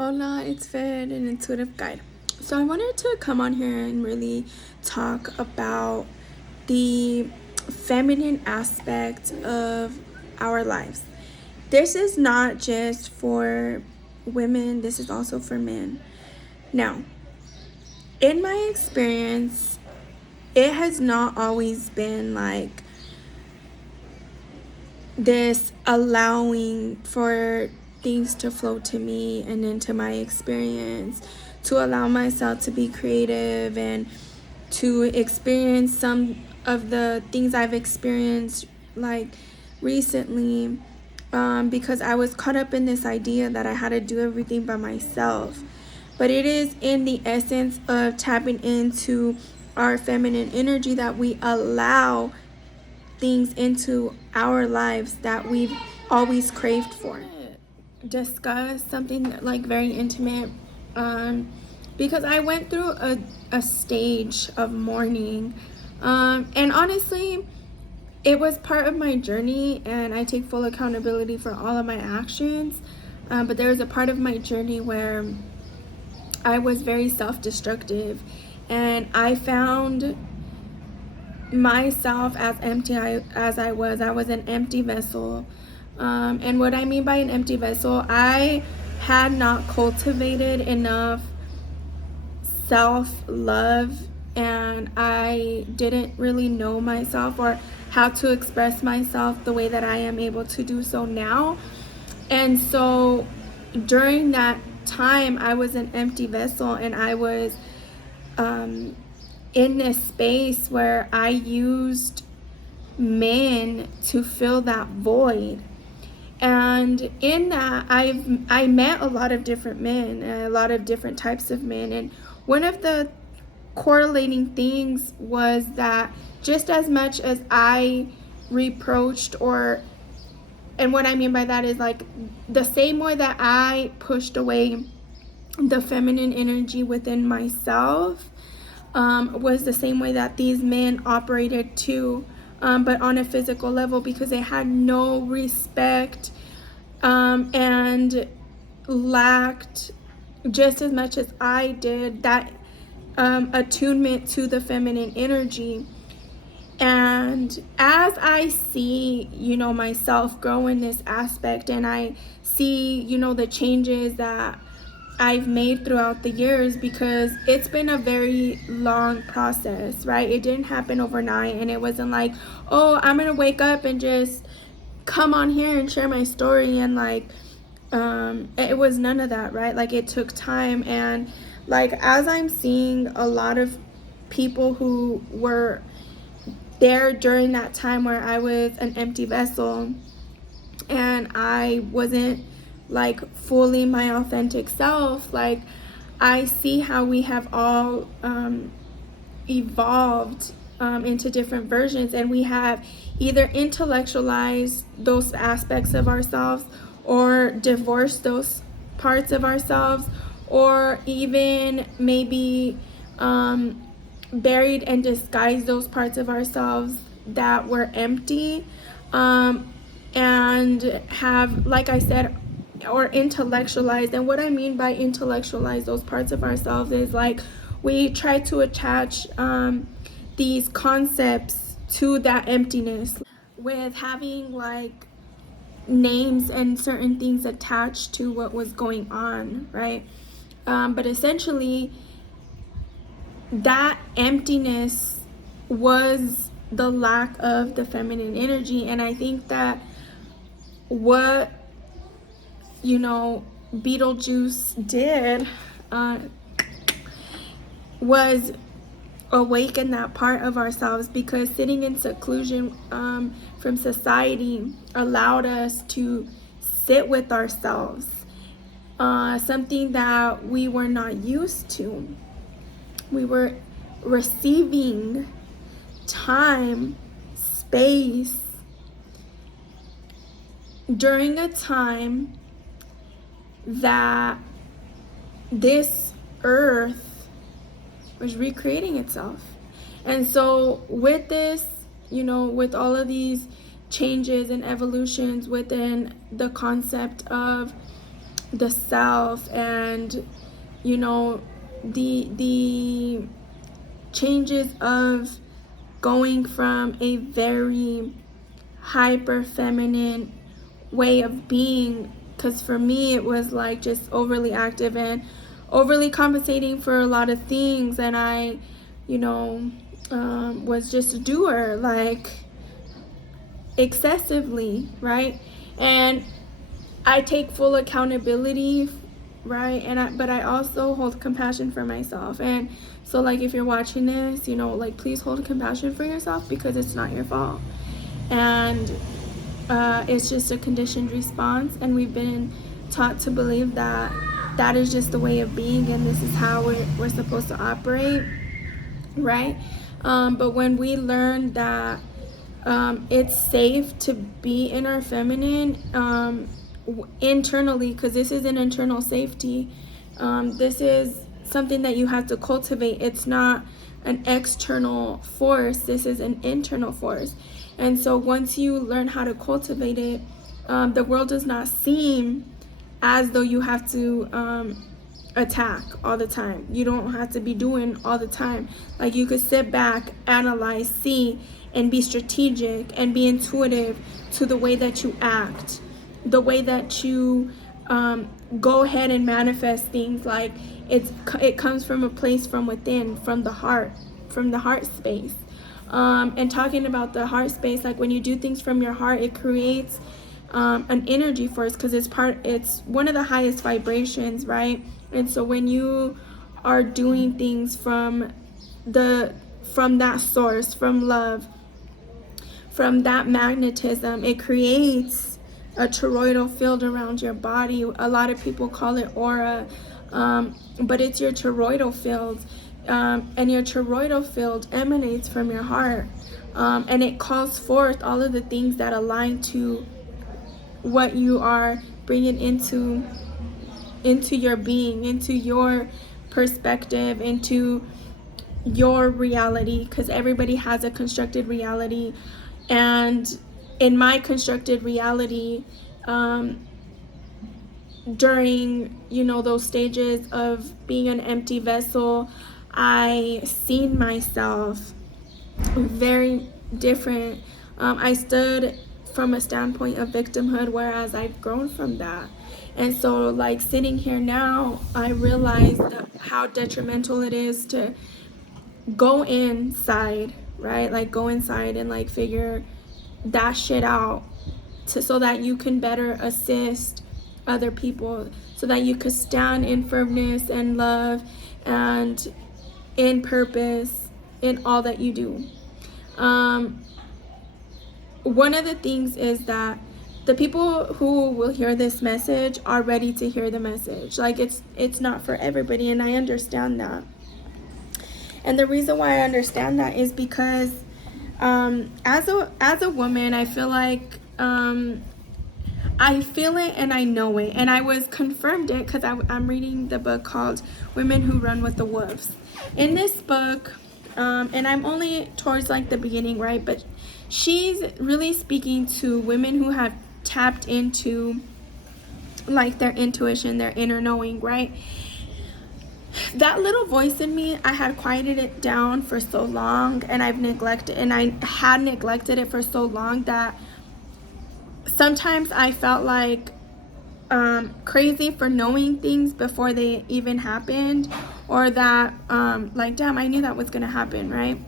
Hola, it's Fed, an intuitive guide. So I wanted to come on here and really talk about the feminine aspect of our lives. This is not just for women, this is also for men. Now, in my experience, it has not always been like this allowing for things to flow to me and into my experience, to allow myself to be creative and to experience some of the things I've experienced like recently, because I was caught up in this idea that I had to do everything by myself. But it is in the essence of tapping into our feminine energy that we allow things into our lives that we've always craved for. Discuss something like very intimate, because I went through a stage of mourning, and honestly it was part of my journey and I take full accountability for all of my actions, but there was a part of my journey where I was very self-destructive and I found myself as empty as I was an empty vessel, and what I mean by an empty vessel, I had not cultivated enough self-love and I didn't really know myself or how to express myself the way that I am able to do so now. And so during that time I was an empty vessel and I was in this space where I used men to fill that void. And in that, I met a lot of different men, a lot of different types of men. And one of the correlating things was that just as much as I reproached and what I mean by that is like the same way that I pushed away the feminine energy within myself, was the same way that these men operated too, but on a physical level, because they had no respect, and lacked just as much as I did that attunement to the feminine energy. And as I see, myself grow in this aspect and I see, the changes that I've made throughout the years, because it's been a very long process, right? It didn't happen overnight, and it wasn't like, oh, I'm gonna wake up and just come on here and share my story, and like it was none of that, right? Like it took time. And like as I'm seeing a lot of people who were there during that time where I was an empty vessel and I wasn't like fully my authentic self, like I see how we have all evolved into different versions, and we have either intellectualized those aspects of ourselves or divorced those parts of ourselves, or even maybe buried and disguised those parts of ourselves that were empty, and have, like I said, or intellectualized. And what I mean by intellectualize those parts of ourselves is like we try to attach these concepts to that emptiness with having like names and certain things attached to what was going on, right? But essentially that emptiness was the lack of the feminine energy. And I think that what Beetlejuice did was awaken that part of ourselves, because sitting in seclusion from society allowed us to sit with ourselves, something that we were not used to. We were receiving time, space, during a time that this earth was recreating itself. And so with this, with all of these changes and evolutions within the concept of the self, and the changes of going from a very hyper feminine way of being, because for me it was like just overly active and overly compensating for a lot of things, and I was just a doer, like excessively, right? And I take full accountability, right? But I also hold compassion for myself. And so, like, if you're watching this, like, please hold compassion for yourself, because it's not your fault. And it's just a conditioned response, and we've been taught to believe that that is just the way of being, and this is how we're supposed to operate, right? But when we learn that it's safe to be in our feminine, internally, because this is an internal safety, this is something that you have to cultivate. It's not an external force, this is an internal force. And so once you learn how to cultivate it, the world does not seem as though you have to attack all the time. You don't have to be doing all the time. Like, you could sit back, analyze, see, and be strategic and be intuitive to the way that you act, the way that you go ahead and manifest things. Like, it comes from a place from within, from the heart space. And talking about the heart space, like, when you do things from your heart, it creates an energy force, because it's one of the highest vibrations, right? And so when you are doing things from that source, from love, from that magnetism, it creates a toroidal field around your body. A lot of people call it aura, but it's your toroidal field, and your toroidal field emanates from your heart, and it calls forth all of the things that align to what you are bringing into your being, into your perspective, into your reality, because everybody has a constructed reality. And in my constructed reality, during those stages of being an empty vessel, I seen myself very different. I stood from a standpoint of victimhood, whereas I've grown from that. And so, like, sitting here now, I realize how detrimental it is to go inside, right? Like, go inside and, like, figure that shit out, so that you can better assist other people, so that you could stand in firmness and love and in purpose in all that you do. One of the things is that the people who will hear this message are ready to hear the message. Like, it's not for everybody, and I understand that. And the reason why I understand that is because as a woman, I feel like I feel it and I know it, and I was confirmed it because I'm reading the book called Women Who Run with the Wolves. In this book, and I'm only towards like the beginning, right? But she's really speaking to women who have tapped into like their intuition, their inner knowing, right? That little voice in me, I had quieted it down for so long, and I had neglected it for so long that sometimes I felt like crazy for knowing things before they even happened, or that like, damn, I knew that was gonna happen, right?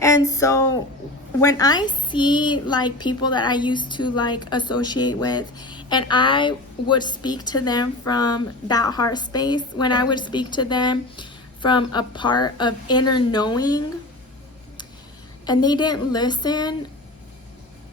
And so when I see like people that I used to like associate with, and I would speak to them from that heart space, when I would speak to them from a part of inner knowing, and they didn't listen,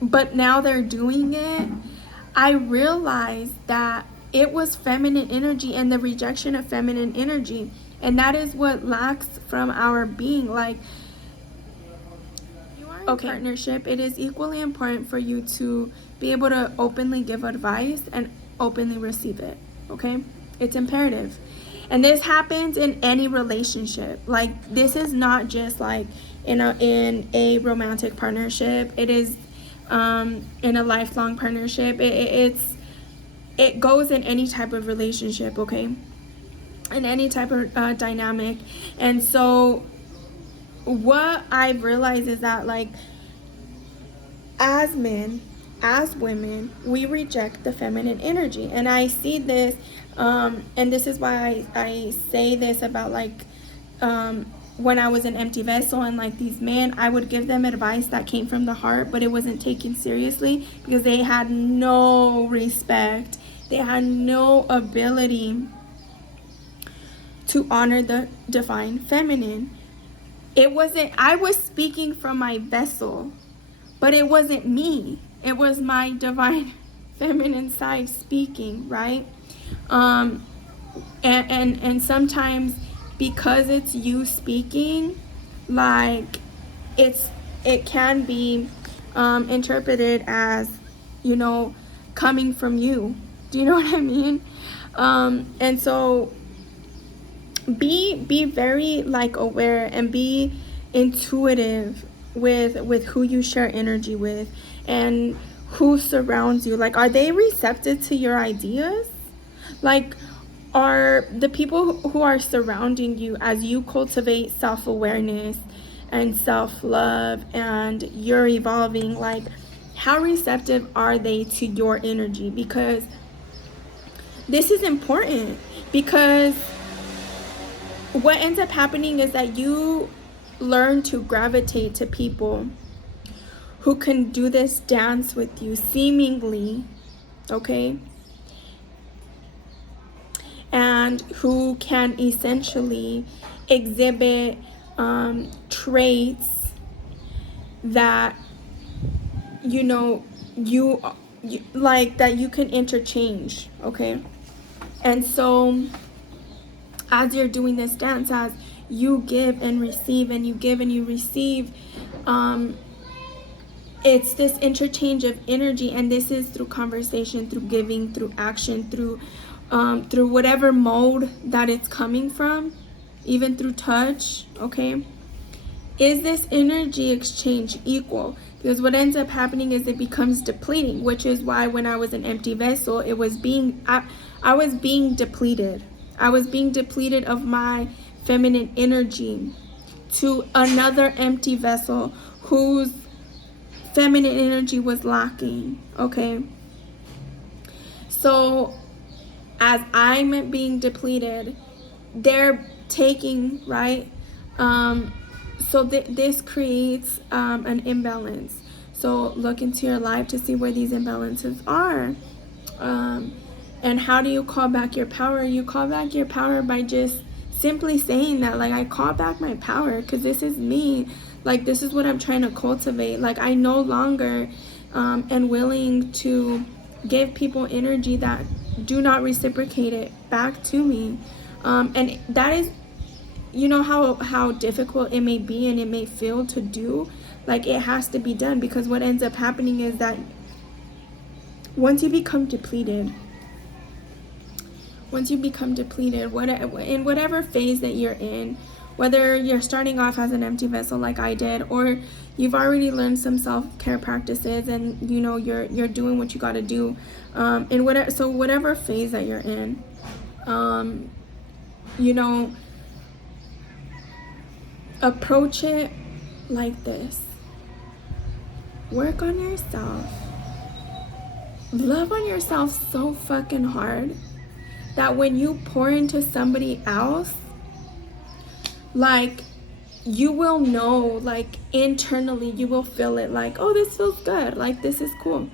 but now they're doing it, I realized that it was feminine energy and the rejection of feminine energy. And that is what lacks from our being. Like, okay, partnership, it is equally important for you to be able to openly give advice and openly receive it. Okay, it's imperative. And this happens in any relationship. Like, this is not just like in a romantic partnership. It is in a lifelong partnership. It's it goes in any type of relationship, okay, in any type of dynamic. And so what I've realized is that, like, as men, as women, we reject the feminine energy. And I see this, and this is why I say this about, like, when I was an empty vessel, and like these men, I would give them advice that came from the heart, but it wasn't taken seriously because they had no respect. They had no ability to honor the divine feminine. It wasn't, I was speaking from my vessel, but it wasn't me. It was my divine feminine side speaking, right? And sometimes, because it's you speaking, like, it can be interpreted as, you know, coming from you. Do you know what I mean? And so be very, like, aware and be intuitive with who you share energy with and who surrounds you. Like, are they receptive to your ideas? Like, are the people who are surrounding you, as you cultivate self-awareness and self-love and you're evolving, like, how receptive are they to your energy? Because this is important, because what ends up happening is that you learn to gravitate to people who can do this dance with you seemingly, okay, and who can essentially exhibit traits that, you know, you like, that you can interchange, okay? And so as you're doing this dance, as you give and receive, and you give and you receive, it's this interchange of energy. And this is through conversation, through giving, through action, through whatever mode that it's coming from, even through touch, okay? Is this energy exchange equal? Because what ends up happening is it becomes depleting, which is why when I was an empty vessel, it was I was being depleted. I was being depleted of my feminine energy to another empty vessel whose feminine energy was lacking, okay? So as I'm being depleted, they're taking, right? So this creates an imbalance. So look into your life to see where these imbalances are. And how do you call back your power? You call back your power by just simply saying that, like, I call back my power because this is me. Like, this is what I'm trying to cultivate. Like, I no longer am willing to give people energy that do not reciprocate it back to me. And that is, you know, how difficult it may be and it may feel to do. Like, it has to be done, because what ends up happening is that once you become depleted, in whatever phase that you're in, whether you're starting off as an empty vessel like I did, or you've already learned some self-care practices and, you know, you're doing what you got to do, in whatever phase that you're in, you know, approach it like this. Work on yourself. Love on yourself so fucking hard that when you pour into somebody else, like, you will know, like, internally you will feel it, like, oh, this feels good, like, this is cool,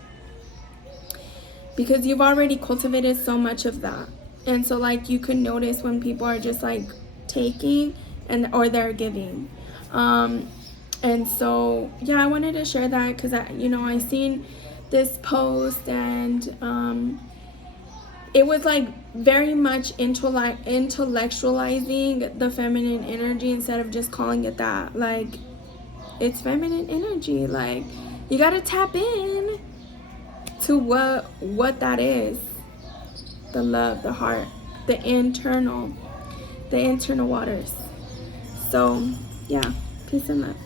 because you've already cultivated so much of that. And so, like, you can notice when people are just, like, taking or they're giving. And so, yeah, I wanted to share that because I seen this post, and it was, like, very much intellectualizing the feminine energy instead of just calling it that. Like, it's feminine energy. Like, you gotta tap in to what that is. The love, the heart, the internal waters. So, yeah, peace and love.